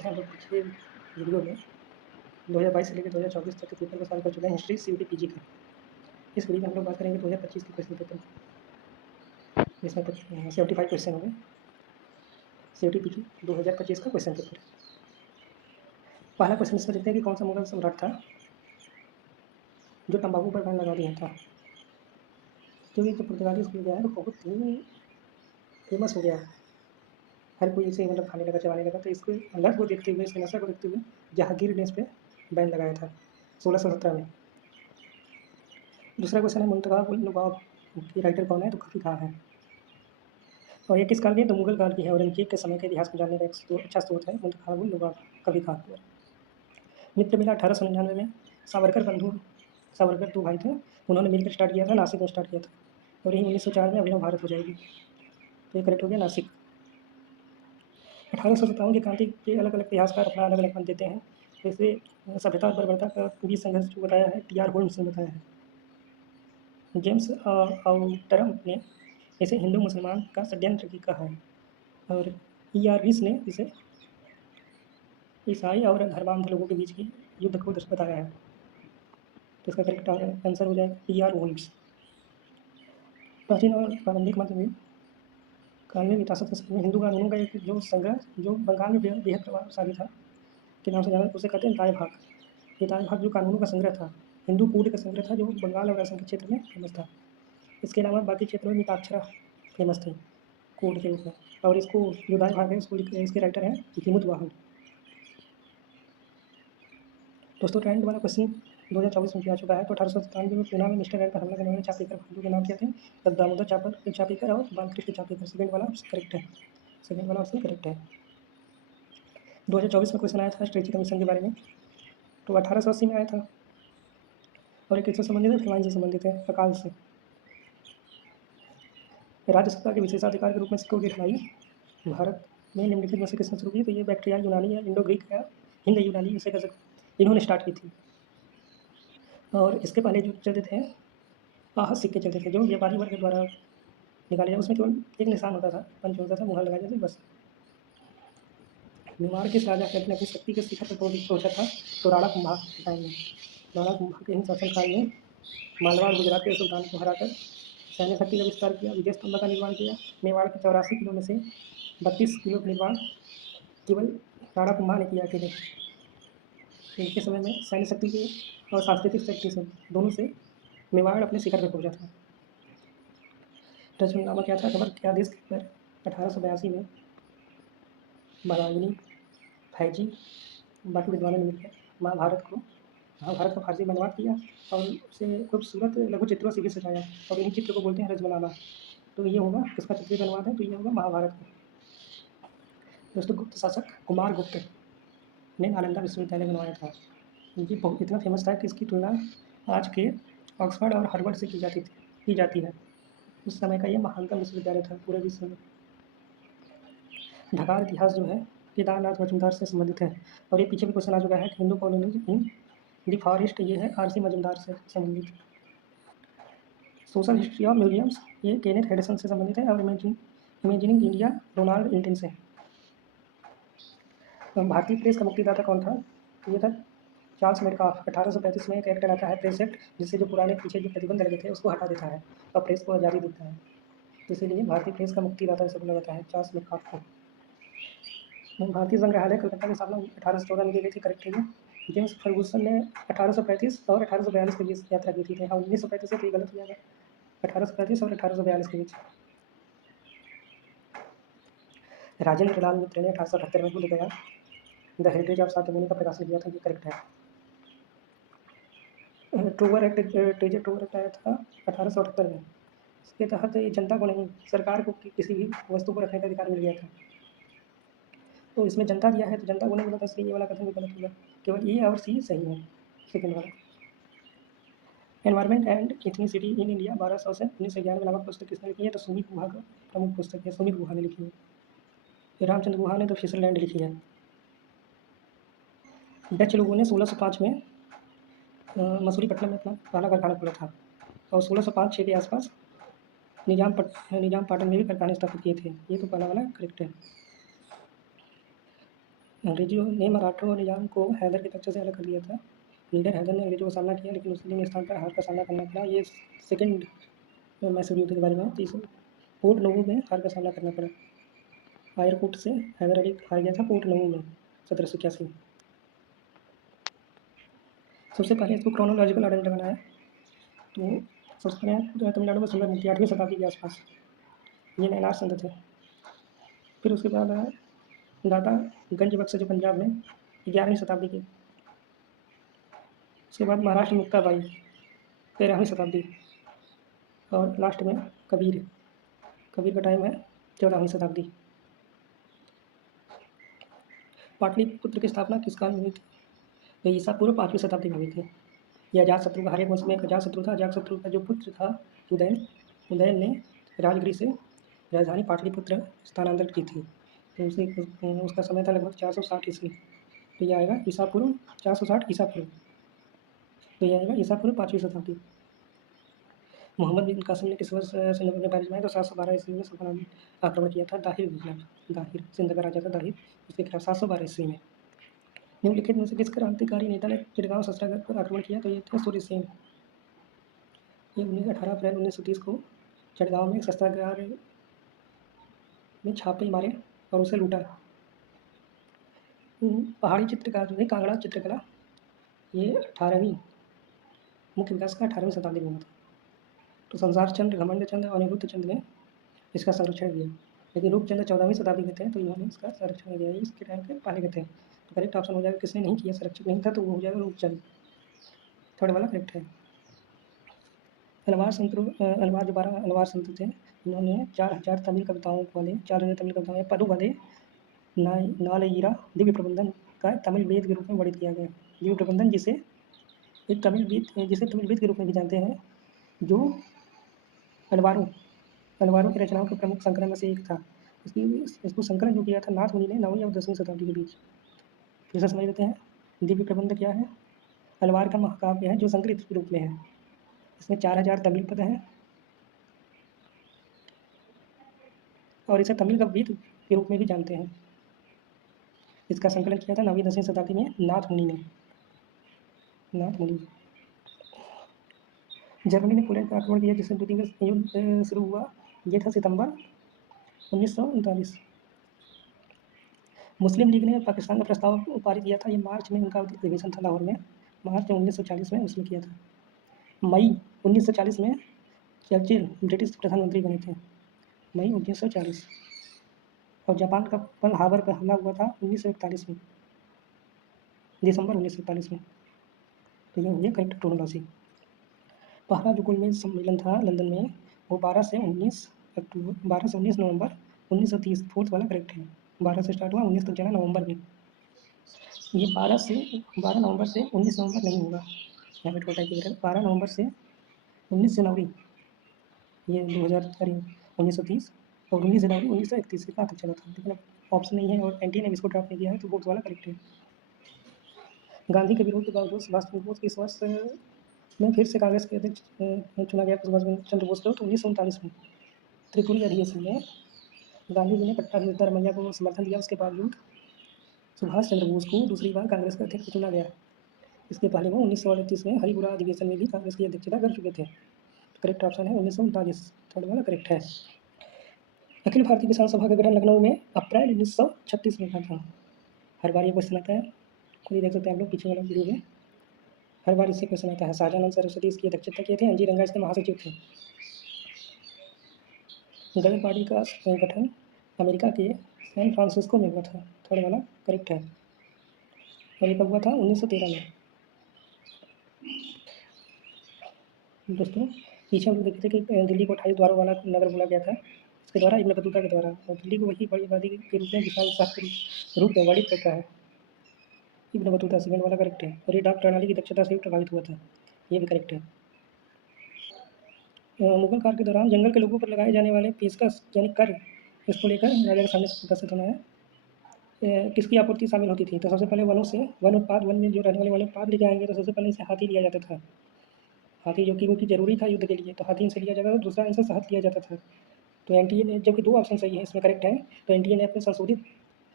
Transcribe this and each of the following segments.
स्वागत है। हम लोग पिछले वीडियो में 2022 से लेकर 2024 तक के पेपर को सॉल्व कर चुके हैं हिस्ट्री सीयूटी पीजी का। इस वीडियो में हम लोग बात करेंगे 2025 के क्वेश्चन पेपर, जिसमें 75 क्वेश्चन होंगे। सीयूटी पीजी 2025 का क्वेश्चन पेपर। पहला क्वेश्चन इसमें देखते हैं कि कौन सा मुगल सम्राट था जो तंबाकू पर बैन लगा दिया था। क्योंकि जो पुर्तगाली स्कूल गया है तो बहुत ही फेमस हो गया है, हर कोई इसे मतलब खाने लगा, चबाने लगा। तो इसको लत को देखते हुए, इसके नशा को देखते हुए जहांगीर ने इस पर बैन लगाया था 1617 में। दूसरा क्वेश्चन है मुंतखब उल नवाब की राइटर कौन है, तो कफी खां है। और ये किस काल की है, तो मुगल काल की है। औरंगजेब के समय के इतिहास को जानने का एक अच्छा स्रोत है मुंतखब उल नवाब कफी खां। मित्र मेला 1899 में सावरकर दो भाई थे, उन्होंने मिलकर स्टार्ट किया था, नासिक में स्टार्ट किया था। और यही 1904 में अभिनव भारत हो जाएगी। तो ये करेक्ट हो गया नासिक। 1857 की क्रांति के अलग अलग इतिहासकार अपना अलग अलग मत देते हैं। जैसे सभ्यता और बर्बरता का बीच संघर्ष जो बताया है टी.आर. होल्म्स ने बताया है। जेम्स आउटरम ने इसे हिंदू मुसलमान का षड्यंत्र की कहा है। और E.R. रीस ने इसे ईसाई और धर्मांध लोगों के बीच की युद्ध को बताया है। तो इसका करेक्ट आंसर हो जाएगा T.R. होल्म्स। प्राचीन और प्रारंभिक मध्य में काल में विरासत के समय हिंदू कानूनों का एक जो संग्रह जो बंगाल में बेहद प्रभावशाली था के नाम से जाना, उसे कहते हैं राय भाग। ये राय भाग जो कानूनों का संग्रह था, हिंदू कोड का संग्रह था, जो बंगाल और असम के क्षेत्र में फेमस था। इसके अलावा बाकी क्षेत्रों में मिताक्षरा फेमस थे कोड के रूप में। और इसको जो राय भाग है इसके राइटर हैं तिमुत वाहन। दोस्तों ट्रेंड वाला क्वेश्चन 2024 में किया चुका है। तो 1897 में पूना में मिस्टर एंड पर हमला करने वाले चापेकर बहादुर के नाम क्या थे, तब दामोदर चापेकर और बालकृष्ण चापेकर। सेकंड वाला ऑप्शन करेक्ट है। सेकंड वाला ऑप्शन करेक्ट है। 2024 में क्वेश्चन आया था स्ट्रेची कमीशन के बारे में, तो 1880 में आया था। और ये किससे संबंधित है, फीमाइन से संबंधित है, अकाल से। राज्य सत्ता के विशेषाधिकार के रूप में सिक्कों की ढलाई भारत में निम्नलिखित में से किसने शुरू की, तो ये बैक्ट्रिया यूनानी या इंडो ग्रीक या हिंद यूनानी इसे कह सकते, इन्होंने स्टार्ट की थी। और इसके पहले जो चलते थे आहस सिक्के चलते थे, जो व्यापारी वर्ग द्वारा निकाले जाए। उसमें केवल एक निशान होता था, पंच होता था, मुहर लगाए जाते बस। मेवाड़ किस राजा के अपनी शक्ति के शिखर पर पहुंचा था, तो राणा कुंभा के टाइम में। राणा कुंभा के शासन काल में मालवा और गुजरात के सुल्तान को हराकर सैन्य शक्ति का विस्तार किया, विजय स्तंभ का निर्माण किया। मेवाड़ के 84 किलो में से 32 किलो का निर्माण केवल राणा कुंभा ने किया अकेले। इनके समय में सैन्य शक्ति के और सांस्कृतिक शक्ति से दोनों से मेवाड़ अपने शिखर पर पहुंचा था। रजनीनामा क्या था, खबर के आदेश पर 1882 में महारानी फैजी बाकी विद्वानों ने मिलकर महाभारत का फारसी में अनुवाद किया और उसे खूबसूरत लघु चित्रों से भी सजाया। और इन्हीं चित्रों को बोलते हैं रजमनामा। तो ये होगा किसका चित्रित अनुवाद है, तो ये होगा महाभारत का। दोस्तों गुप्त शासक कुमार गुप्त ने नालंदा विश्वविद्यालय बनवाया था। ये बहुत इतना फेमस था कि इसकी तुलना आज के ऑक्सफर्ड और हार्वर्ड से की जाती है। उस समय का ये महानतम विश्वविद्यालय था पूरे विश्व में। ढकार इतिहास जो है केदारनाथ मजूमदार से संबंधित है। और ये पीछे भी क्वेश्चन आ चुका है कि हिंदू कॉलोनीज इन दी फॉरेस्ट, ये है आर.सी. मजूमदार से संबंधित। सोशल हिस्ट्री ऑफ म्यूजियम्स, ये केनेथ हेडसन से संबंधित है। और इमेजिनिंग इंडिया रोनाल्ड इंटिन से। भारतीय प्रेस का मुक्तिदाता कौन था, ये था चार्ल्स मेडकाफ। 1835 में एक एक्ट आता है प्रेस एक्ट, जिससे जो पुराने पीछे जो प्रतिबंध लगे थे उसको हटा देता है और प्रेस को आज़ादी देता है। इसीलिए भारतीय प्रेस का मुक्तिदाता ऐसा बोला जाता है चार्ल्स मेडकाफ को। भारतीय संग्रहालय कलकत्ता की स्थापना 1814 में की गई थी, करेक्ट है। जेम्स फर्गुसन ने 1835 और 1842 के बीच यात्रा की थी। हाँ 1935 से तो ये गलत हो जाएगा, 1835 और 1842 के बीच। राजेंद्र लाल मित्र ने 1878 में लिखा द हेरिटेज ऑफ साक्यमुनि का प्रकाशन किया था, ये करेक्ट है। ट्रूवर एक्ट आया था 1878 में। इसके तहत जनता को नहीं, सरकार को किसी भी वस्तु को रखने का अधिकार मिल गया था। तो इसमें जनता दिया है तो जनता को नहीं मिला था, इसलिए ये वाला कथन भी गलत होगा। केवल ए और सी सही है, सेकंड वाला। Environment and ethnicity in India 1200 से 1991 नामक पुस्तक किसने लिखी है, तो सुमित गुहा का प्रमुख पुस्तक है, सुमित गुहा ने लिखी है। रामचंद्र गुहा ने तो फिशरलैंड लिखी है। डच लोगों ने 1605 में मसूरीपट्टनम में अपना पहला कारखाना खोला था। और 1605-6 के आसपास निजाम पाटन में भी कारखाने स्थापित किए थे। ये तो पहला वाला करेक्ट है। अंग्रेजों ने मराठों निजाम को हैदर के पक्ष से अलग कर दिया था। लीडर हैदर ने अंग्रेजों का सामना किया, लेकिन मुस्लिम स्थान पर हार का सामना करना पड़ा। ये सेकंड मैसूर युद्ध के बारे में। तीसरा पोर्ट नोवो में हार का सामना करना पड़ा। आयरकुट से हैदर अली हार गया था पोर्ट नोवो में 1781 में। सबसे पहले इसको क्रोनोलॉजिकल ऑर्डर में लगाना है। तो सबसे पहले तमिलनाडु में सुंदर मूर्ति 8वीं शताब्दी के आसपास, ये नैनार संत थे। फिर उसके बाद आया दादा गंज बक्स जो पंजाब में 11वीं शताब्दी के। उसके बाद महाराष्ट्र मुक्ताबाई 13वीं शताब्दी। और लास्ट में कबीर, कबीर का टाइम है 14वीं शताब्दी। पाटलिपुत्र की स्थापना किस काल में हुई थी? तो ईसा पूर्व 5वीं शताब्दी में हुई थी। यह अजातशत्रु का, हर एक वंश में एक अजातशत्रु था। अजातशत्रु का जो पुत्र था उदयन, उदयन ने राजगृह से राजधानी पाटलिपुत्र स्थानांतरित की थी। तो उसका समय था लगभग 460 ईस्वी। तो यह आएगा ईसा पूर्व 460 ईसा पूर्व। तो यह आएगा ईसा पूर्व 5वीं शताब्दी। मोहम्मद बिन कासिम ने किस वर्ष सिंध में पैर जमाया? तो 712 ईस्वी में सफल आक्रमण किया था दाहिर के खिलाफ। दाहिर सिंध का राजा था दाहिर, उसके खिलाफ 712 ईस्वी में। निम्नलिखित में से किस क्रांतिकारी नेता ने चिड़गांव शस्त्रागार पर आक्रमण किया? तो ये थे सूर्य सेन। ये 18 अप्रैल 1930 को चिड़गांव में शस्त्रागार में छापे मारे और उसे लूटा। पहाड़ी चित्रकार जो है कांगड़ा चित्रकला, ये 18वीं मुख्य विकास का 18वीं शताब्दी में हुआ था। तो संसार चंद्र, घमंड चंद्र और अनिरुद्ध चंद्र ने इसका संरक्षण किया, लेकिन रूपचंद्र 14वीं शताब्दी के थे, तो इन्होंने इसका संरक्षण किया। इसके टाइम के पहले के थे। तो करेक्ट ऑप्शन हो जाएगा, किसने नहीं किया, संरक्षक नहीं था, तो वो हो जाएगा रूपचंद। थर्ड वाला करेक्ट है। अलवार संत, अलवार जो 12 अलवार संत थे, इन्होंने 4000 तमिल कविताओं वाले 4000 तमिल कविताओं पदु वाले नालयीरा दिव्य प्रबंधन का तमिल वेद के रूप में वर्णित किया गया। दिव्य प्रबंधन जिसे तमिल वेद के रूप में भी जानते हैं, जो अलवारों की रचनाओं के प्रमुख संकलन में से एक था। इसको संकलन जो किया था नाथ मुनि ने 9वीं और 10वीं शताब्दी के बीच। जैसा समझ लेते हैं, दिव्य प्रबंध क्या है? अलवार का महाकाव्य है जो संकलित रूप में है। इसमें 4000 तमिल पद हैं और इसे तमिल का वेद के रूप में भी जानते हैं। इसका संकलन किया था 9वीं 10वीं शताब्दी में नाथ मुनि ने। जर्मनी ने पोलैंड पर आक्रमण किया जिससे द्वितीय विश्व युद्ध शुरू हुआ। यह था सितंबर 1939। मुस्लिम लीग ने पाकिस्तान का प्रस्ताव पारित किया था। ये मार्च में उनका अधिवेशन था लाहौर में, मार्च 1940 में उसने किया था। मई 1940 में चर्चिल ब्रिटिश प्रधानमंत्री बने थे, मई 1940। और जापान का पर्ल हार्बर पर हमला हुआ था 1941 में, दिसंबर 1941 में। तो यह हुई करेक्ट क्रोनोलॉजी। पहला जो गोलमेज सम्मेलन था लंदन में, वो 12 से 19 नवंबर 1930, फोर्थ वाला करेक्ट है। 12 से स्टार्ट हुआ, 19 तक चला नवंबर में। ये 12 नवंबर से 19 नवंबर नहीं होगा, यहाँ पे टोटा की 12 नवंबर से 19 जनवरी, ये 1930, और 19 जनवरी 1931 के तक चला था। लेकिन ऑप्शन नहीं है और एनटीए ने इसको ड्रॉप नहीं किया है, तो फोर्थ वाला करेक्ट है। गांधी के विरोध के बावजूद सुभाष चंद्र बोस इस वर्ष में फिर से कांग्रेस के अध्यक्ष चुना गया सुभाष चंद्र बोस को, तो 1939 में त्रिपुरी अधिवेशन में गांधी जी ने पट्टा रमैया को समर्थन दिया। उसके बावजूद सुभाष चंद्र बोस को दूसरी बार कांग्रेस का अध्यक्ष चुना गया। इसके पहले वो 1938 में हरिपुरा अधिवेशन में भी कांग्रेस की अध्यक्षता कर चुके थे। तो करेक्ट ऑप्शन है 1939, थर्ड वाला करेक्ट है। अखिल भारतीय किसान सभा का गठन लखनऊ में अप्रैल 1936 में हुआ था। हर बार ये क्वेश्चन आता है, खुद देख सकते हैं आप लोग पीछे वाला वीडियो में, हर बार इससे क्वेश्चन आता है। शाहजानंद सरस्वती इसकी अध्यक्षता किए थे, एनजी रंगा इसके महासचिव थे। गदर पार्टी का गठन अमेरिका के सैन फ्रांसिस्को में हुआ था, थर्ड वाला करेक्ट है। और ये कब हुआ था? 1913 में। दोस्तों पीछे हम लोग देखे थे कि दिल्ली को 28 द्वारों वाला नगर बोला गया था, इसके द्वारा इब्न बतूता के द्वारा, और दिल्ली को वही बड़ी आबादी के रूप में विशाल शहर के रूप में वर्णित करता है। इब्न बतूता सेकंड वाला करेक्ट है। और ये डाक प्रणाली की दक्षता से भी प्रभावित हुआ था, ये भी करेक्ट है। मुगल काल के दौरान जंगल के लोगों पर लगाए जाने वाले पेशकश यानी कर, इसको लेकर राजा के सामने उपस्थित होना है। किसकी आपूर्ति शामिल होती थी? तो सबसे पहले वनों से, वन उत्पाद, वन में जो रहने वाले उत्पाद लेके आएंगे, तो सबसे पहले इसे हाथी लिया जाता था। हाथी जो कि क्योंकि जरूरी था युद्ध के लिए, तो हाथी इनसे लिया जाता था। दूसरा इनसे शहद लिया जाता था। तो एनटीए ने, जबकि दो ऑप्शन सही है इसमें करेक्ट है, तो एनटीए ने अपने संशोधित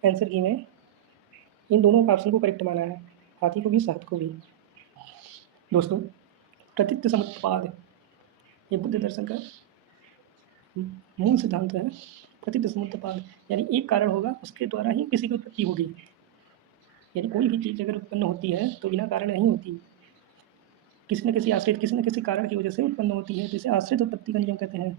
आंसर की में इन दोनों ऑप्शन को करेक्ट माना है, हाथी को भी शहद को भी। दोस्तों, प्रतीत समुत्पाद ये बुद्ध दर्शन का मूल सिद्धांत है। प्रतीत समुत्पाद यानी एक कारण होगा, उसके द्वारा ही किसी की उत्पत्ति होगी। यानी कोई भी चीज़ अगर उत्पन्न होती है तो बिना कारण नहीं होती, किसी न किसी आश्रित, किसी न किसी कारण की वजह से उत्पन्न होती है, जिसे आश्रित उत्पत्ति का नियम कहते हैं।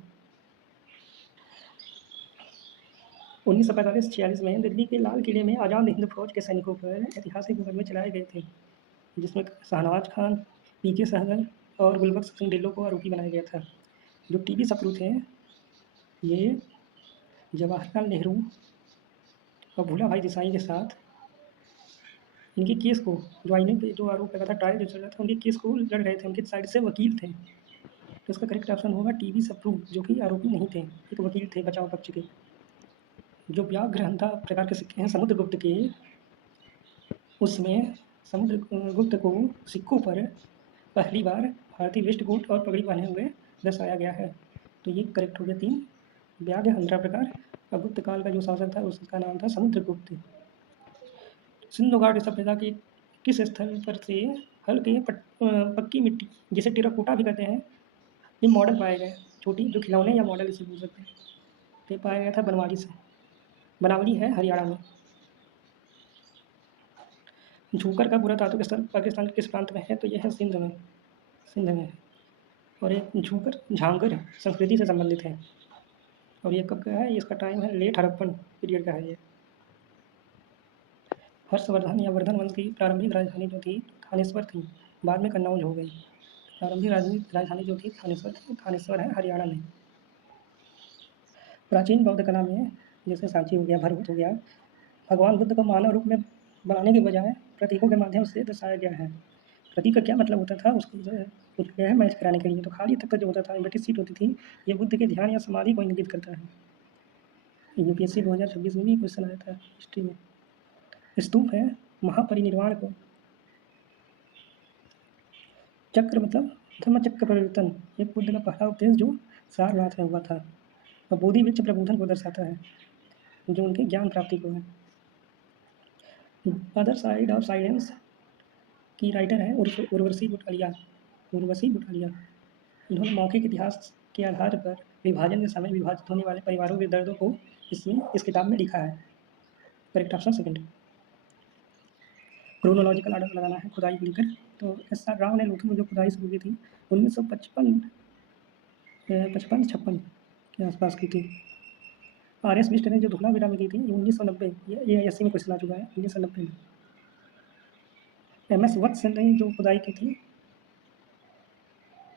1945-46 में दिल्ली के लाल किले में आज़ाद हिंद फौज के सैनिकों पर ऐतिहासिक मुकदमे चलाए गए थे, जिसमें शाहनवाज खान, पीके सहगल और गुलबख्श सिंह ढिल्लों को आरोपी बनाया गया था। जो टीबी सप्रू थे, ये जवाहरलाल नेहरू और भूला भाई देसाई के साथ इनके केस को, जो आईने पे जो आरोप लगा था, ट्रायल जो चल रहा था, उनके केस को लड़ रहे थे, उनके साइड से वकील थे। तो इसका करेक्ट ऑप्शन होगा टीबी सप्रू, जो कि आरोपी नहीं थे, एक वकील थे बचाव पक्ष के। जो व्याघ्रहंता प्रकार के सिक्के हैं समुद्रगुप्त के, उसमें समुद्रगुप्त को सिक्कों पर पहली बार भारतीय वेस्टकोट और पगड़ी पहने हुए दर्शाया गया है। तो ये करेक्ट हो गया 3। व्याघ्रहंता प्रकार और गुप्त काल का जो शासक था उसका नाम था समुद्रगुप्त। सिंधु घाटी सभ्यता के किस स्थल पर से हल्के पक्की मिट्टी, जिसे टेराकोटा भी कहते हैं, ये मॉडल पाए गए, छोटी जो खिलौने या मॉडल इसे बोल सकते हैं। तो ये पाया गया था बनवारी से, बनावली है हरियाणा में। झूकर का पुरातात्विक स्थल पाकिस्तान के किस प्रांत में है? तो यह है सिंध में, सिंध में है। और ये झूकर झांगर संस्कृति से संबंधित है। और ये कब का है? इसका टाइम है लेट हड़प्पन पीरियड का है ये। हर्षवर्धन या वर्धन वंश की प्रारंभिक राजधानी जो थी थानेश्वर थी, बाद में कन्नौज हो गई। प्रारंभिक राजधानी जो थी थानेश्वर थी, थानेश्वर है हरियाणा में। प्राचीन बौद्ध कला में, जैसे सांची हो गया, भरभूत हो गया, भगवान बुद्ध को मानव रूप में बनाने के बजाय प्रतीकों के माध्यम से दर्शाया गया है। प्रतीक का क्या मतलब होता था, उसको जो है पूछा गया है मैच कराने के लिए। तो खाली तक का जो होता था, इन्वर्टेड सीट होती थी, ये बुद्ध के ध्यान या समाधि को इंगित करता है। यूपीएससी 2026 में भी क्वेश्चन आया था हिस्ट्री में। स्तूप है महापरिनिर्वाण को। चक्र मतलब धर्म चक्र परिवर्तन, ये बुद्ध का पहला उपदेश जो सारनाथ में हुआ था। और बोधि वृक्ष प्रबोधन को दर्शाता है, जो उनके ज्ञान प्राप्ति को है। अदर साइड ऑफ साइलेंस की राइटर है उर्वशी बुटालिया। उर्वशी बुटालिया, इन्होंने मौखिक इतिहास के आधार पर विभाजन के समय विभाजित होने वाले परिवारों के दर्दों को इस किताब में लिखा है। Correct option second. Chronological order लगाना है खुदाई को लेकर। तो SR राव ने लोथल में जो खुदाई शुरू की थी 1955 के आसपास की थी। RS बिष्ट ने जो धुला बेटा में की थी 1990, ये 80 में क्वेश्चन आ चुका है, 1990 में। MS वत्स ने जो खुदाई की थी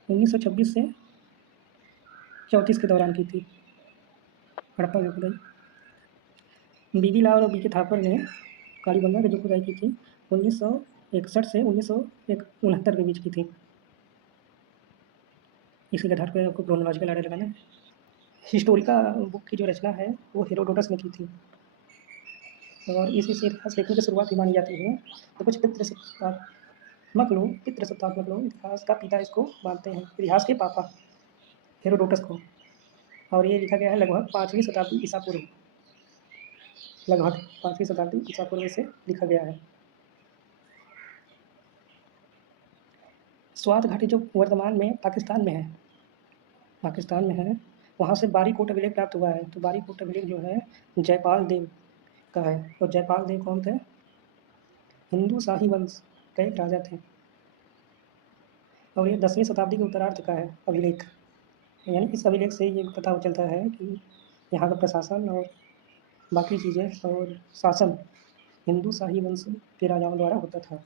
1926 से 34 के दौरान की थी हड़प्पा की खुदाई। BB लाल और BK थापर ने कालीबंगा की जो खुदाई की थी 1961 से 1969 के बीच की थी। इसी के आधार पर आपको क्रोनोलॉजिकल आर्डर लगाना है। हिस्टोरिका बुक की जो रचना है वो हेरोडोटस ने की थी, और इसी से इतिहास लेखन की शुरुआत भी मानी जाती है। तो कुछ पितृसत्तात्मक लोग इतिहास का पिता इसको मानते हैं, इतिहास के पापा हेरोडोटस को। और ये लिखा गया है लगभग 5वीं शताब्दी ईसा पूर्व, लगभग 5वीं शताब्दी ईसा पूर्व से लिखा गया है। स्वात घाटी जो वर्तमान में पाकिस्तान में है, वहाँ से बारी कोट अभिलेख प्राप्त हुआ है। तो बारी कोट अभिलेख जो है जयपाल देव का है। और जयपाल देव कौन थे? हिंदू शाही वंश के एक राजा थे। और ये 10वीं शताब्दी के उत्तरार्ध का है अभिलेख। यानी इस अभिलेख से ये पता चलता है कि यहाँ का प्रशासन और बाकी चीज़ें और शासन हिंदू शाही वंश के राजाओं द्वारा होता था।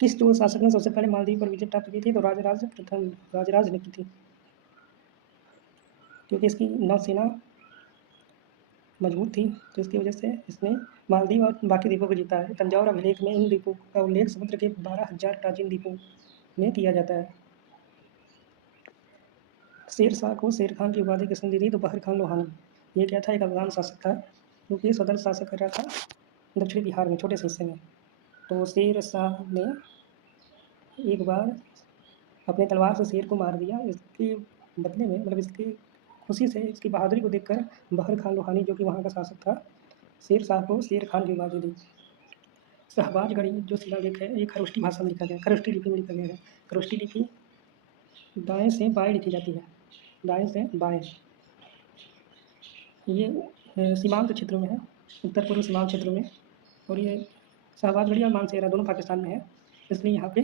किस जो शासक ने सबसे पहले मालदीव पर विजय प्राप्त की थी? तो राजराज ने की थी, क्योंकि इसकी नौसेना मजबूत थी, तो इसकी वजह से इसने मालदीव और बाकी द्वीपों को जीता है। तंजौर अभिलेख में इन द्वीपों का उल्लेख समुद्र के 12,000 प्राचीन द्वीपों में किया जाता है। शेर शाह को शेर खान की उपाधि किसने दी थी? तो बहर खान लोहानी। ये क्या था? एक अफगान शासक था, क्योंकि स्वतंत्र शासक कर रहा था दक्षिणी बिहार में, छोटे से हिस्से में। तो शेर शाह ने एक बार अपने तलवार से शेर को मार दिया। इसके बदले में, मतलब इसकी खुशी से, इसकी बहादुरी को देखकर बहर खान लोहानी, जो कि वहाँ का शासक था, शेर शाह को शेर खान की उपाधि दी। शहबाजगढ़ी जो शिलालेख है ये खरोष्टी भाषा में लिखा गया, खरोष्टी लिपि में लिखा गया है। खरोष्टी लिपि दाएं से बाएं लिखी जाती है, दाएं से बाएं। ये सीमांत क्षेत्रों में है, उत्तर पूर्व सीमांत क्षेत्रों में, और ये शहबाजगढ़ी और मानसेरा दोनों पाकिस्तान में है, इसलिए यहाँ पे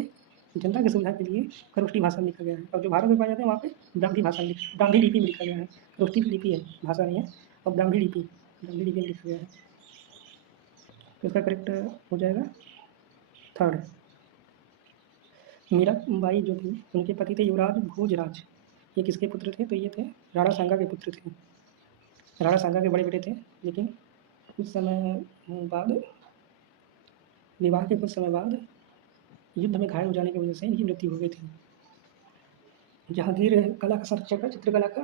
जनता की सुविधा के लिए खरोष्टी भाषा में लिखा गया है। और जो भारत में पाए जाते हैं वहाँ पे ब्राह्मी भाषा में ब्राह्मी लिपि में लिखा गया है। खरोष्टी लिपि है, भाषा नहीं है, और ब्राह्मी लिपि में लिखा गया है। तो इसका करेक्ट हो जाएगा थर्ड। मीराबाई जो थी उनके पति थे युवराज भोजराज। ये किसके पुत्र थे? तो ये थे राणा सांगा के पुत्र थे। राणा सांगा के बड़े बेटे थे, लेकिन कुछ समय बाद, विवाह के कुछ समय बाद युद्ध में घायल हो जाने की वजह से इनकी मृत्यु हो गई थी। जहांगीर कला का संरक्षक है, चित्रकला का,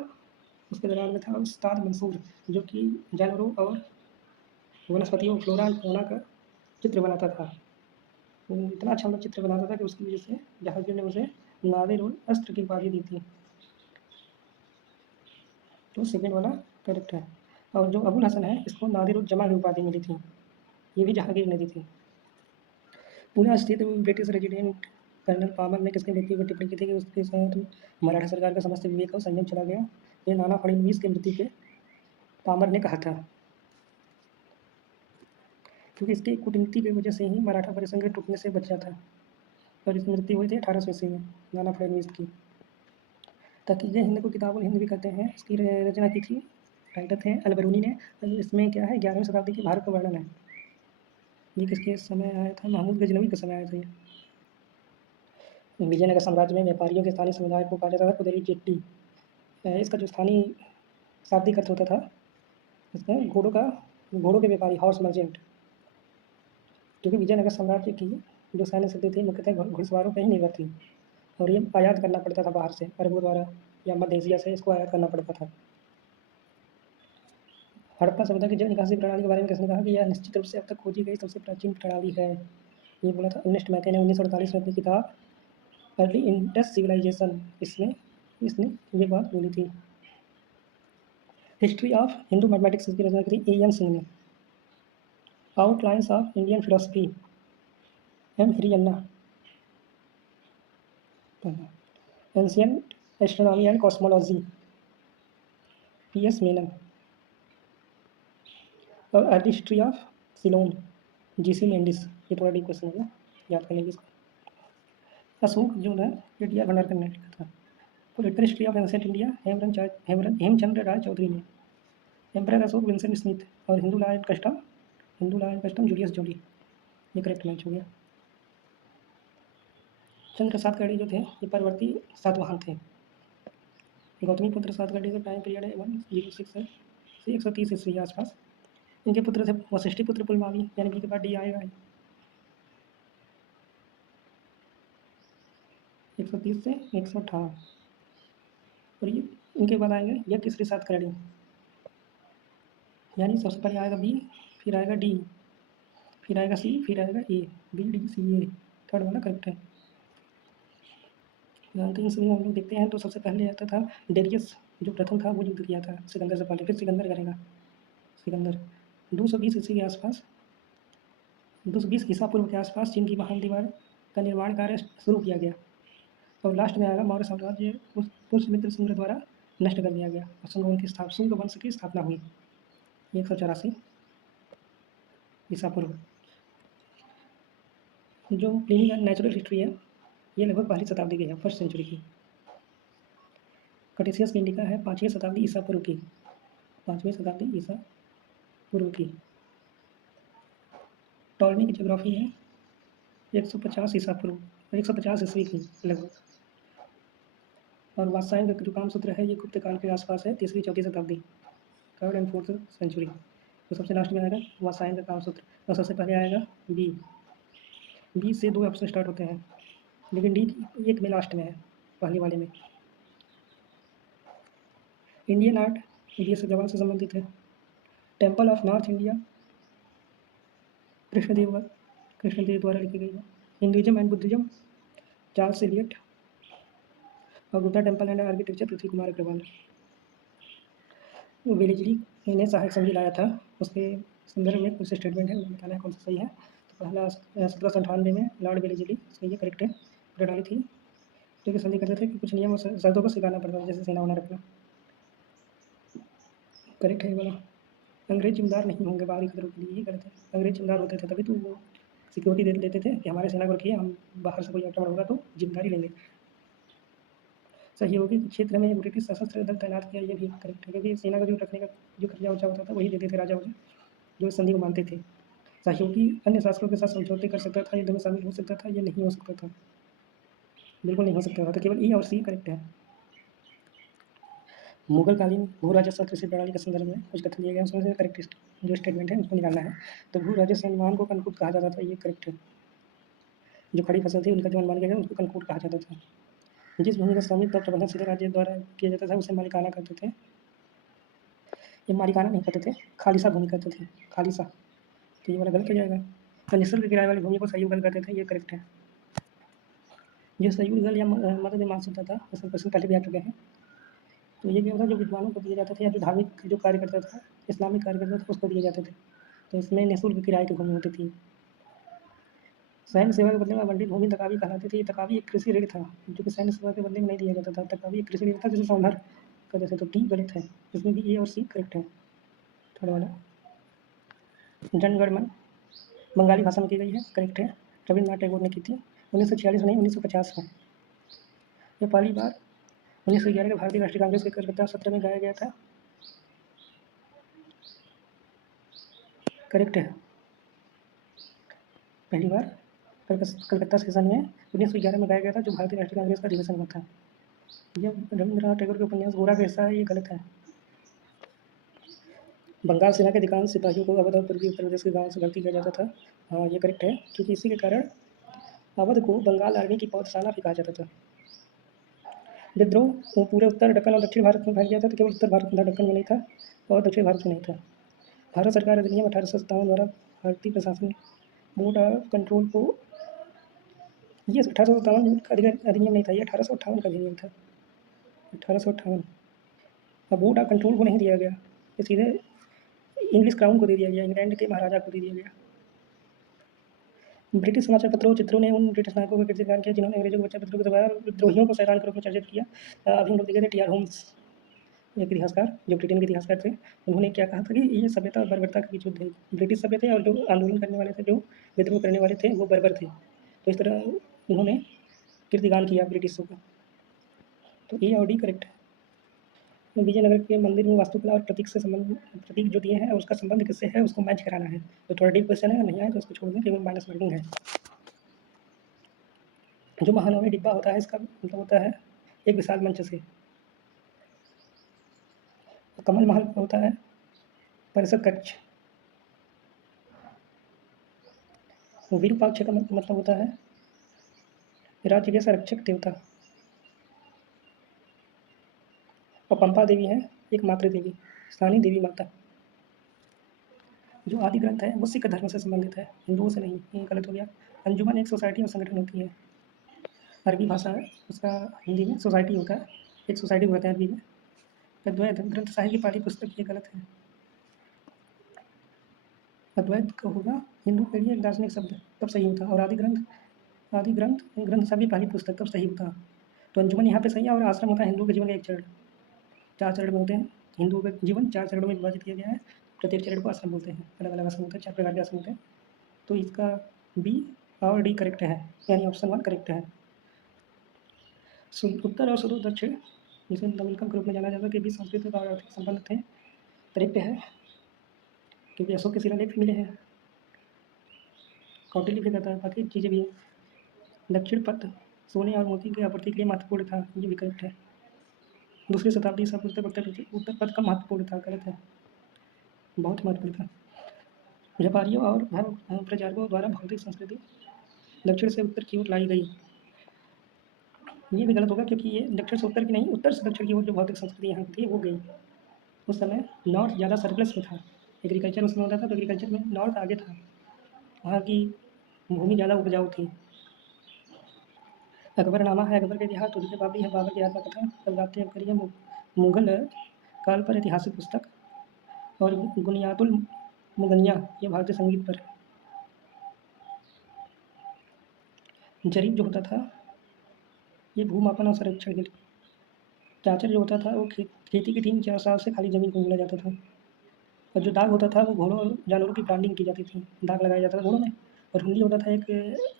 उसके दौरान में था उस्ताद मंसूर, जो कि जानवरों और वनस्पतियों फ्लोरा एंड फौना का चित्र बनाता था। वो इतना अच्छा चित्र बनाता था कि उसकी वजह से जहांगीर ने उसे नादिर उल अस्त्र की उपाधि दी थी। तो सेकेंड वाला करेक्ट है। और जो अबुल हसन है इसको नादिर उल जमा की उपाधि मिली थी, ये भी जहांगीर ने दी थी। पुणे स्थित ब्रिटिश रेजिडेंट कर्नल पामर ने किसके व्यक्ति पर टिप्पणी की थी कि उसके साथ मराठा सरकार का समस्त विवेक और संयम चला गया? ये नाना फडणवीस की मृत्यु पे पामर ने कहा था, क्योंकि इसकी कूटनीति की वजह से ही मराठा परिसंघ के टूटने से बचा था। और इसकी मृत्यु हुई थी 1800 ईस्वी में नाना फडणवीस की। तकीये हिंद को किताबुल हिंद भी कहते हैं, इसकी रचना की थी राइटर थे अलबरूनी ने। इसमें क्या है, 11वीं शताब्दी के भारत का वर्णन है। ये किसके समय आया था? महमूद गजनवी के समय आया था ये। विजयनगर साम्राज्य में व्यापारियों के स्थानीय समुदाय को कहा जाता था कुदरी जेट्टी। इसका जो स्थानीय शाब्दिक अर्थ होता था, इसमें घोड़ों के व्यापारी, हॉर्स मर्चेंट। क्योंकि विजयनगर साम्राज्य की जो सैन्य शक्ति थी मुख्यतः घुड़सवारों पर ही निर्भर थी, और ये आयात करना पड़ता था बाहर से, अरबों द्वारा या मध्य एशिया से इसको आयात करना पड़ता था। हड़प्पा सभ्यता की जल निकासी प्रणाली के बारे में किसने कहा कि यह निश्चित रूप से अब तक खोजी गई सबसे प्राचीन प्रणाली है? ये बोला था अर्नेस्ट मैके ने 1948 में अपनी किताब अर्ली इंडस सिविलाइजेशन, इसने ये बात बोली थी। हिस्ट्री ऑफ हिंदू मैथमेटिक्स की रचना की थी A.N. सिंह ने। Outlines of Indian philosophy M. Hiriyanna. Ancient astronomy and cosmology P.S. Menon. और early history of Ceylon G.C. Mendis. ये थोड़ा डीप क्वेश्चन होगा, याद करने की। अशोक जो है ये डी आर भंडारकर ने लिखा था। Political history of ancient India Hemchandra Ray Chaudhuri ने। Emperor Ashoka Vincent Smith. और Hindu law and custom Julius Jolly. ये करेक्ट मैच हो गया। चंद्र सातकर्णी जो थे ये परवर्ती सातवाहन थे। गौतमी पुत्र सातकर्णी का टाइम पीरियड है 106 से 130 ईस्वी के आसपास। इनके पुत्र थे वशिष्ठी पुत्र पुलमावी, यानी बी के बाद डी आएगा 130 से 158। और ये इनके बाद आएंगे यज्ञ श्री सातकर्णी, यानी सबसे पहले आएगा बी, फिर आएगा डी, फिर आएगा सी, फिर आएगा ए। BDCA थर्ड वाला करेक्ट है। 19 ईस्वी में हम लोग देखते हैं तो सबसे पहले आता था डेरियस, जो प्रथम था वो युद्ध किया था सिकंदर से पहले, फिर सिकंदर करेगा। सिकंदर 220 ईस्वी के आसपास, 220 ईसा पूर्व के आसपास चीन की महान दीवार का निर्माण कार्य शुरू किया गया। और लास्ट में आएगा मौर्य साम्राज्य पुष्यमित्र सुंग द्वारा नष्ट कर दिया गया और शुंग वंश की स्थापना हुई 184 ईसा पूर्व। जो प्लिनी का नेचुरल हिस्ट्री है ये लगभग पहली शताब्दी की है, फर्स्ट सेंचुरी की। कटेशियस की इंडिका है 5वीं शताब्दी ईसा पूर्व की, 5वीं शताब्दी ईसा पूर्व की। टॉलमी की ज्योग्राफी है 150 ईसा पूर्व, 150 ईस्वी की लगभग। और वात्स्यायन का जो कामसूत्र है ये गुप्त काल के आसपास है, 3वीं 4वीं शताब्दी, 3rd and 4th सेंचुरी। तो सबसे लास्ट में आएगा वात्स्यायन का कामसूत्र, और सबसे पहले आएगा बी से 2 ऑप्शन स्टार्ट होते हैं, लेकिन डी एक में लास्ट में है, पहले वाले में। इंडियन आर्ट BS अग्रवाल से संबंधित है। Temple of North India Krishnadeva द्वारा लिखी गई है। Hinduism and Buddhism Charles Eliot. और Gupta temple and architecture Prithvi Kumar Agrawal. Wellesley ने सहायक संधि लाया था, उसके संदर्भ में कुछ स्टेटमेंट है, उनको बताना है कौन सा सही है। तो पहला 1798 में लॉर्ड वेलेस्ली, सही है, करेक्ट है, प्रणाली थी जो कि संधि करते थे कि कुछ नियम और शर्तों को स्वीकारना पड़ता था, जैसे सेना होना रखना, करेक्ट है ये वाला। अंग्रेज जिम्मेदार नहीं होंगे बाहरी खतरों के लिए, ये गलत है। अंग्रेज जिम्मेदार होते थे तभी तो वो सिक्योरिटी दे देते थे कि हमारे सेना को रखिए, हम बाहर से कोई आक्रमण होगा तो जिम्मेदारी लेंगे। सहयोगी क्षेत्र में ब्रिटिश सशस्त्र दल तैनात किया, ये भी करेक्ट है, क्योंकि सेना का जो रखने का जो खर्चा वर्चा होता था वही देते थे राजा वजा, जो इस संधि को मानते थे। सहयोगी अन्य शासकों के साथ समझौते कर सकता था, युद्ध में शामिल हो सकता था, ये नहीं हो सकता था, बिल्कुल नहीं हो सकता था। तो केवल ई और सी करेक्ट है। मुगलकालीन भू राजस्व कृषि प्रणाली के संदर्भ में कुछ कथन दिए गए हैं, उसमें से करेक्ट जो स्टेटमेंट है उसको निकालना है। तो भू राजस्व अनुमान को कनकूट कहा जाता था, ये करेक्ट है। जो खड़ी फसल थी उनका जो अनुमान किया गया उसको कनकूट कहा जाता था। जिस भूमि का स्वामित्व प्रबंधन सीधे राज्य द्वारा किया जाता था उसे मालिकाना करते थे। ये मालिकाना नहीं करते थे, खालिसा भूमि करते थे, खालिसा। तो ये वाला गलत हो जाएगा। तो निःशुल्क किराए वाली भूमि को सहयोग गल करते थे, ये करेक्ट है। जो सहयोग गल या मदद मांस होता था, जैसे क्वेश्चन पहले भी आ चुके हैं। तो ये क्या होता है, जो विद्वानों को दिए जाते थे या जो धार्मिक जो कार्य करता था, इस्लामिक कार्य करता था, उसको दिए जाते थे। तो इसमें निःशुल्क किराए की भूमि होती थी। सैन्य सेवा के बदले में आवंटित भूमि तकावी कहलाती थी। तकावी एक कृषि ऋण था, जो कि सैन्य सेवा के बदले में नहीं दिया जाता था। तकावी एक कृषि ऋण था जिसे सौंधर करते थे। तो डी गलत है, इसमें भी ए और सी करेक्ट है। थर्ड वाला जनगण मन बंगाली भाषा में की गई है, करेक्ट है, रविन्द्रनाथ टैगोर ने की थी 1946 नहीं 1950 में। यह पहली बार 1911 के भारतीय राष्ट्रीय कांग्रेस के कलकत्ता सत्र में गाया गया था, करेक्ट है। पहली बार कलकत्ता सेशन में 1911 में गाया गया था, जो भारतीय राष्ट्रीय कांग्रेस का अधिवेशन हुआ था। यह रविन्द्रनाथ टैगोर के उपन्यास गोरा का हिस्सा है, ये गलत है। बंगाल सेना के अधिकांश सिपाहियों को अवध और पूर्वी उत्तर प्रदेश के गांव से भर्ती किया जाता था, हाँ ये करेक्ट है, क्योंकि इसी के कारण अवध को बंगाल आर्मी की पौधशाला भी कहा जाता था। विद्रोह वो पूरे उत्तर दक्कन और दक्षिण भारत में फैल गया था, तो केवल उत्तर भारत दक्कन में नहीं था और दक्षिण भारत में नहीं था। भारत सरकार अधिनियम 1857 द्वारा भारतीय प्रशासन बोर्ड ऑफ कंट्रोल को, ये 1857 का अधिनियम नहीं था, ये 1858 का अधिनियम था, 1858। अब बोर्ड ऑफ कंट्रोल को नहीं दिया गया, ये सीधे इंग्लिश क्राउन को दे दिया गया, इंग्लैंड के महाराजा को दे दिया गया। ब्रिटिश समाचार पत्रों चित्रों ने उन ब्रिटिश नायकों का कीर्तिगान किया जिन्होंने अंग्रेजों को बच्चा पत्रों को दबाया और विद्रोहियों को सैतान के रूप में चर्चित किया। अभी हम लोग देखे थे टी आर होम्स, एक इतिहासकार जो ब्रिटेन के इतिहासकार थे, उन्होंने क्या कहा था कि ये सभ्यता और बर्बरता के बीच युद्ध है। ब्रिटिश सभ्य थे और जो आंदोलन करने वाले थे, जो विद्रोह करने वाले थे, वो बर्बर थे। तो इस तरह उन्होंने कीर्तिगान किया ब्रिटिशों का। तो ए और डी करेक्ट है। विजयनगर के मंदिर में वास्तुकला और प्रतीक जो दिए हैं उसका संबंध किससे है, उसको मैच कराना है। तो थोड़ा डीप क्वेश्चन है, नहीं आए तो उसको छोड़ दें, केवल माइनस मार्किंग है। जो महानवमी डिब्बा होता है, इसका मतलब होता है एक विशाल मंच से। कमल महल होता है परिषद कक्ष। विरूपाक्ष का मतलब होता है राज्य के संरक्षक देवता। और पंपा देवी है एक मातृ देवी, स्थानीय देवी माता। जो आदि ग्रंथ है वो सिख धर्म से संबंधित है, हिंदुओं से नहीं, ये गलत हो गया। अंजुमन एक सोसाइटी और संगठन होती है, अरबी भाषा है उसका, हिंदी में सोसाइटी होता है, एक सोसाइटी को कहते हैं अरबी में। अद्वैत ग्रंथ साहिब की पहली पुस्तक, ये गलत है। अद्वैत का होगा हिंदू के लिए एक दार्शनिक शब्द, तब सही होता। और आदि ग्रंथ ग्रंथ साहिब की पहली पुस्तक, तब सही होता। तो अंजुमन यहाँ पे सही है। और आश्रम होता है हिंदू के जीवन का एक चरण, 4 चरण में होते हैं। हिंदुओं का जीवन 4 चरणों में विभाजित किया गया है, प्रत्येक चरण को आश्रम बोलते हैं, अलग अलग आश्रम होते हैं, 4 प्रकार के आश्रम होते हैं। तो इसका बी और डी करेक्ट है, यानी ऑप्शन 1 करेक्ट है। उत्तर और सुदूर दक्षिण, जिसे नवलकम के रूप में जाना जाता है, के बीच सांस्कृतिक और आर्थिक संबंध थे, करेक्ट है, क्योंकि अशोक के शिलालेख भी मिले हैं, कौटिल्य भी कहता है, बाकी चीज़ें भी हैं। दक्षिण पथ सोने और मोती की आपूर्ति के लिए महत्वपूर्ण था, ये भी करेक्ट है। 2री शताब्दी ईसा पूर्व तक उत्तर पथ का महत्वपूर्ण था, गलत है, बहुत महत्वपूर्ण था। व्यापारियों और धर्म प्रचारकों द्वारा भौतिक संस्कृति दक्षिण से उत्तर की ओर लाई गई, ये भी गलत होगा, क्योंकि ये दक्षिण से उत्तर की नहीं, उत्तर से दक्षिण की ओर जो भौतिक संस्कृति यहाँ थी वो गई। उस समय नॉर्थ ज़्यादा सरप्लस में था, एग्रीकल्चर उसमें होता था, तो एग्रीकल्चर में नॉर्थ आगे था, वहाँ की भूमि ज़्यादा उपजाऊ थी। अकबरनामा है अकबर का इतिहास, तुझे बाबरी है बाबर की आत्मकथा, तबलाते अकबरी है मुगल काल पर ऐतिहासिक पुस्तक, और गुनियातुल मुगनिया ये भारतीय संगीत पर। जरीब जो होता था ये भूमापन और सर्वेक्षण के लिए। चाचर जो होता था वो खेती की 3-4 साल से खाली ज़मीन को बोला जाता था। और जो दाग होता था वो घोड़ों और जानवरों की ब्रांडिंग की जाती थी, दाग लगाया जाता था घोड़ों में। और हुंडी होता था एक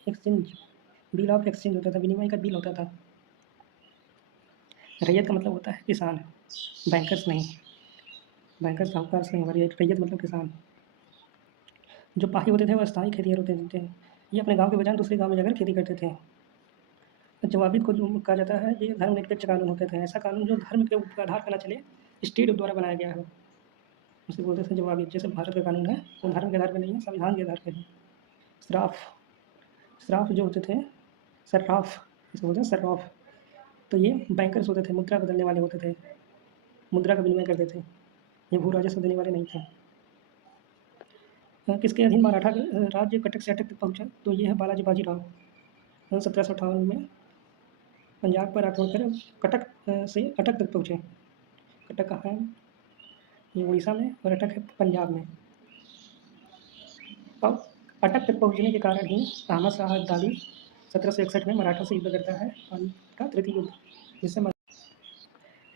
एक्सचेंज, बिल ऑफ एक्सचेंज होता था, विनिमय का बिल होता था। रैयत का मतलब होता है किसान, बैंकर्स नहीं, बैंकर्स साहूकार से हमारी रैयत मतलब किसान। जो पाही होते थे वो स्थायी खेतिहर होते थे, ये अपने गांव के बजाय दूसरे गांव में जाकर खेती करते थे। जवाबित को जो कहा जाता है ये धर्मनिरपेक्ष कानून होते थे, ऐसा कानून जो धर्म के आधार पर न चले, स्टेट द्वारा बनाया गया हो, उसे बोलते थे जवाबित। जैसे भारत का कानून है वो धर्म के आधार पर नहीं है, संविधान के आधार पर है। श्राफ, श्राफ जो होते थे, सर्राफ इसे बोलते हैं सर्राफ, तो ये बैंकर्स होते थे, मुद्रा बदलने वाले होते थे, मुद्रा का विनिमय करते थे, ये भू राजस्व देने वाले नहीं थे। किसके अधीन मराठा राज्य कटक से अटक तक पहुंचा, तो ये है बालाजी बाजीराव। 1758 में पंजाब पर आक्रमण कर कटक से अटक तक पहुँचे। कटक कहाँ है? ये उड़ीसा में, और अटक है पंजाब में। अब अटक तक पहुँचने के कारण ही अहमद शाह अब्दाली 1761 में मराठों से युद्ध करता है, पानी का तृतीय युद्ध, जिससे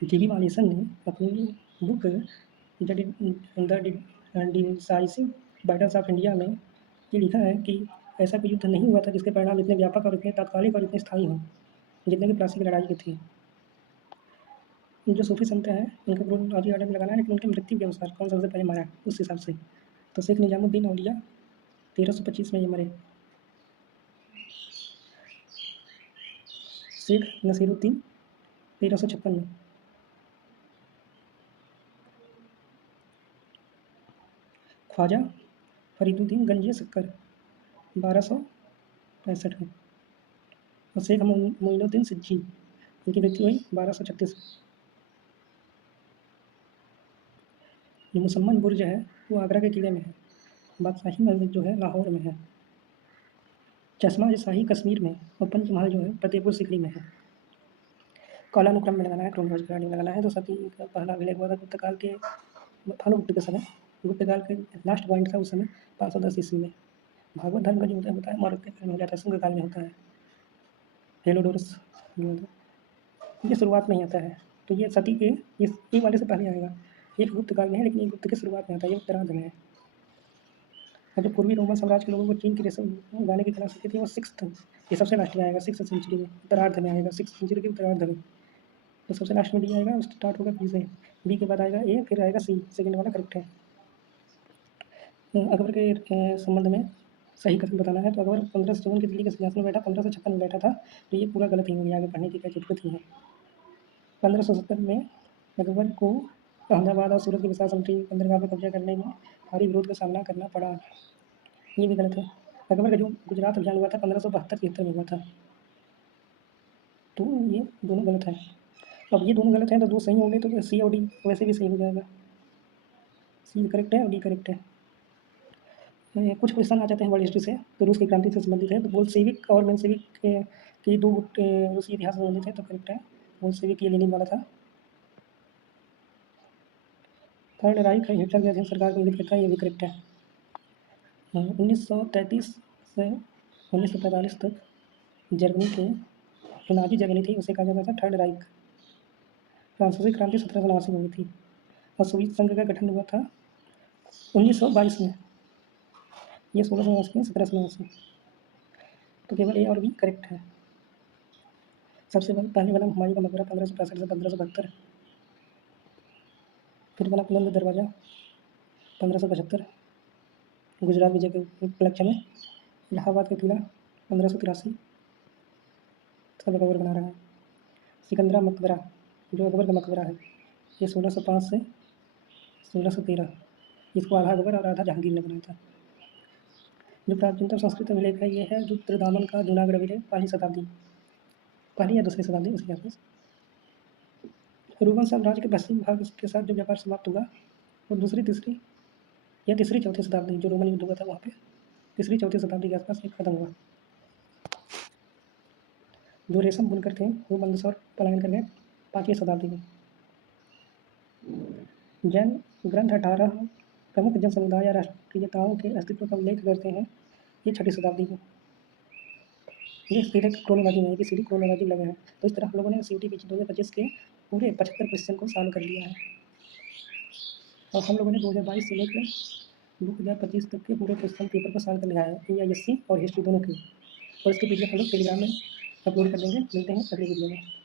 जीवी मानेसन ने अपनी book the decisive battles of India में ये लिखा है कि ऐसा कोई युद्ध नहीं हुआ था जिसके परिणाम इतने व्यापक और इतने तात्कालिक और इतने स्थायी हों जितने की प्लासी की लड़ाई की थी। जो सूफी संत हैं उनका ग्रुप आदि आर्डर में लगाना है, लेकिन उनकी मृत्यु के अनुसार कौन सबसे पहले मरा उस हिसाब से, तो शेख निजामुद्दीन औलिया 1325 में ये मरे। शेख नसीरुद्दीन 1356 में। ख्वाजा फरीदुद्दीन गंजे शक्कर 1265 में। और शेख मोइनुद्दीन सिद्दी, इनकी मृत्यु हुई 1236। जो मुसम्मन बुर्ज है वो आगरा के किले में है। बादशाही मस्जिद जो है लाहौर में है। चश्मा शाही कश्मीर में, और पंचमहल जो है फतेहपुर सीकरी में है। कालानुक्रम में लगाना है, क्रोनोलॉजिकल में लगाना है, तो सती का पहला अभिलेख हुआ था गुप्त काल के भानुगुप्त के समय, गुप्त काल के लास्ट पॉइंट था उस समय 510 ईस्वी में। भागवत धर्म का जो होता है मौर्य काल में हो जाता है, शुंग काल में होता है। हेलोडोरस जो होता है ये शुरुआत में ही आता है, तो ये सती के ये वाले से पहले आएगा। ये गुप्त काल में है, लेकिन ये गुप्त की शुरुआत में आता है, ये उत्तरार्ध में है। और जो पूर्वी रोमन साम्राज्य के लोगों को चीन की रेशम उगाने की तलाश थी वो 6th, ये सबसे लास्ट में आएगा, 6th सेंचुरी में, उत्तरार्ध में आएगा, 6th सेंचुरी के उत्तरार्ध में। तो सबसे लास्ट में डी आएगा, स्टार्ट होगा बी से, बी के बाद आएगा ए, फिर आएगा सी, सेकंड वाला करेक्ट है। अकबर के संबंध में सही कथन बताना है, तो अकबर 1557 की दिल्ली के सिंहासन में बैठा, 1556 में बैठा था, तो ये पूरा गलत ही हो गया, आगे पढ़ने की क्या जरूरत ही है। 1570 में अकबर को अहमदाबाद और सूरत की विशाल समुद्री बंदरगाह पर कब्जा करने में भारी विरोध का सामना करना पड़ा, ये भी गलत है। अकबर का जो गुजरात अभियान हुआ था 1572-73 में हुआ था, तो ये दोनों गलत है। अब ये दोनों गलत हैं तो दो सही होंगे, तो सी और डी वैसे भी सही हो जाएगा, सी करेक्ट है और डी करेक्ट है। कुछ क्वेश्चन आ जाते हैं वर्ल्ड हिस्ट्री से, तो रूस की क्रांति से संबंधित है, तो बोल्शेविक और मेंशेविक की दो गुट रूसी इतिहास से संबंधित है, तो करेक्ट है। बोल्शेविक ये लेनिन वाला था। थर्ड राइख है हिटलर के अधीन सरकार को इंगित करता है, ये भी करेक्ट है। 1933 से 1945 तक जर्मनी के जो नाजी जर्मनी थी उसे कहा जाता था थर्ड राइख। फ्रांसीसी क्रांति 1789 में हुई थी, और सोवियत संघ का गठन हुआ था 1922 में, ये 1689 में, 1789। तो केवल ए और बी करेक्ट है। सबसे पहले बना हुमायूं का मकबरा 1565 से 1572, फिर बना बुलंद दरवाज़ा 1575, गुजरात विजय के उपलक्ष्य में इलाहाबाद का किला 1583, सब अकबर बना रहा है। सिकंदरा मकबरा जो अकबर का मकबरा है, ये 1605 से 1613, इसको आधा अकबर और आधा जहांगीर ने बनाया था। जो प्राचीनतम संस्कृत अभिलेख है ये है रुद्रदामन का जूनागढ़ अभिलेख, पहली शताब्दी, पहली या दूसरी शताब्दी उसके आसपास। रोमन साम्राज्य के पश्चिम भाग के साथ जो व्यापार समाप्त हुआ और दूसरी तीसरी या तीसरी चौथी शताब्दी जो रोमन युद्ध हुआ था वहाँ पे तीसरी चौथी शताब्दी के आसपास ये खत्म हुआ। जो रेशम बुनकर थे वो मंदसौर पलायन कर गए 5वीं शताब्दी में। जैन ग्रंथ 18 प्रमुख जन समुदाय या राष्ट्रीयताओं के अस्तित्व का उल्लेख करते हैं। ये 6वीं शताब्दी में ये सीधे क्रोनोलॉजी में है कि सीधी क्रोनोलॉजी लगे हैं। तो इस तरह हम लोगों ने CUT 2025 के पूरे 75 क्वेश्चन को सॉल्व कर लिया है और हम लोगों ने 2022 से लेकर 2025 तक के पूरे क्वेश्चन पेपर को सॉल्व कर लिया है, AISC और हिस्ट्री दोनों की। और इसके PDF हम लोग टेलीग्राम में अपलोड कर देंगे। मिलते हैं अगले वीडियो में।